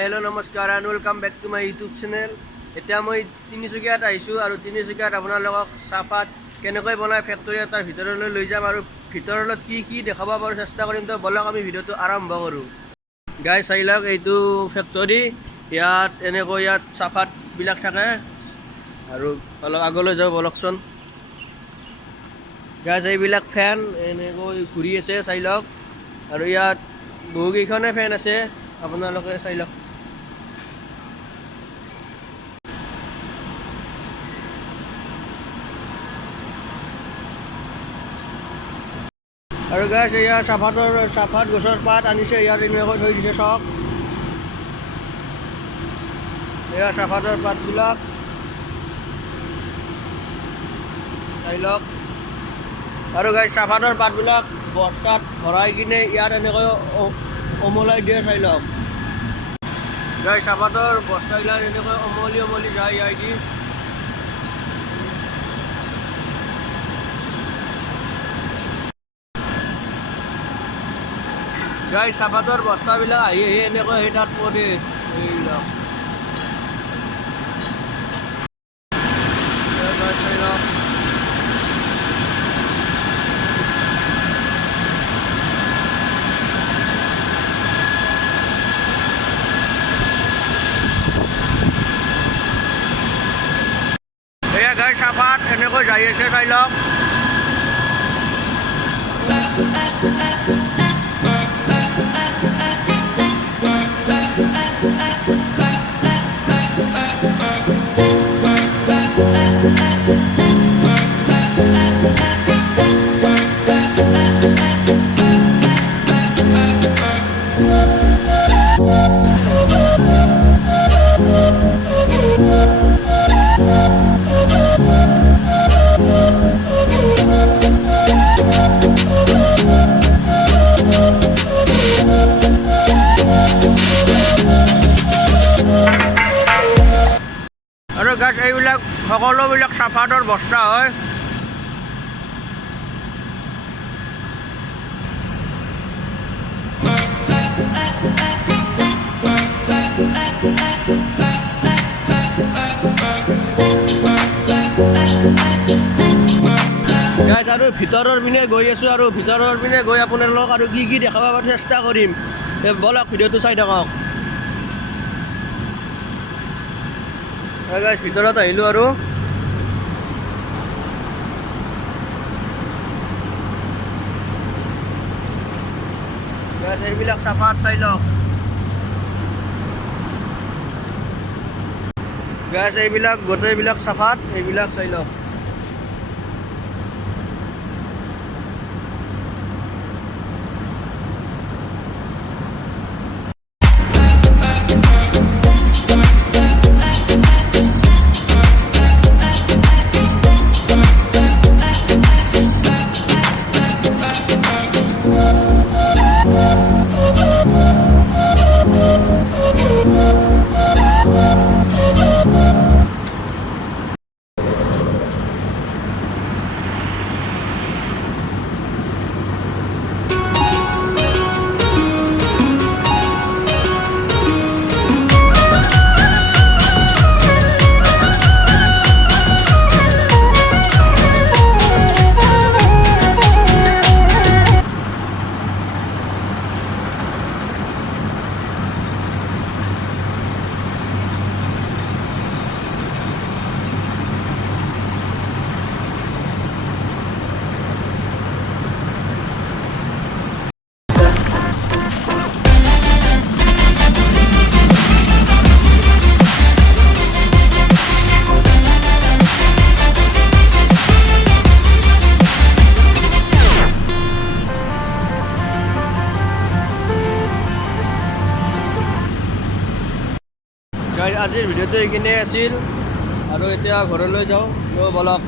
Hi hello' নমস্কাৰ and welcome back to my YouTube channel. এতিয়া মই তিনিচুকীয়াত আহিছোঁ আৰু তিনিচুকীয়াত আপোনালোকক চাহপাত কেনেকৈ বনায় ফেক্টৰী এটাৰ ভিতৰলৈ লৈ যাম আৰু ভিতৰলৈ কি দেখাব পাৰোঁ চেষ্টা কৰিম। তো বলক আমি ভিডিঅ'টো আৰম্ভ কৰোঁ। গাইজ চাই লওক, এইটো ফেক্টৰী। ইয়াত চাহপাতবিলাক থাকে আৰু অলপ আগলৈ যাওঁ বলকচোন। গাইজ এইবিলাক ফেন এনেকৈ ঘূৰি আছে চাই লওক, আৰু ইয়াত বহুকেইখনে ফেন আছে, আপোনালোকে চাই লওক। আৰু গাইজ ইয়াৰ চাহপাত গছৰ পাত আনিছে, ইয়াত এনেকৈ থৈ দিছে চক। এয়া চাহপাতৰ পাতবিলাক চাই লওক। আৰু গাইজ চাহপাতৰ পাতবিলাক বস্তাত ভৰাই কিনে ইয়াত এনেকৈ ওমলাই দিয়ে, চাই লওক। গাইজ চাহপাতৰ বস্তাবিলাক এনেকৈ ওমলি যায় ইয়াৰ দি। গাইজ চাহপাতৰ বস্তাবিলাক আহি এনেকৈ সেই তাত পৰে এইবিলাক। এয়া গাইজ চাহপাত এনেকৈ যাই আছে, চাই লওক। আৰু গাছ এইবিলাক সকলোবিলাক চাহপাতৰ বস্তা হয়। গাইজ আৰু ভিতৰৰ পিনে গৈ আছোঁ, আৰু ভিতৰৰ পিনে গৈ আপোনালোকক আৰু কি দেখাব পাৰোঁ চেষ্টা কৰিম। বলক ভিডিঅ'টো চাই থাকক। গাইজ ভিতৰত আহিলোঁ আৰু গাইজ এইবিলাক চাহপাত চাই লওক। গাইজ এইবিলাক গোটেইবিলাক চাহপাত, এইবিলাক চাই লওক। আজিৰ ভিডিঅ'টো এইখিনিয়ে আছিল, আৰু এতিয়া ঘৰলৈ যাওঁ বলক।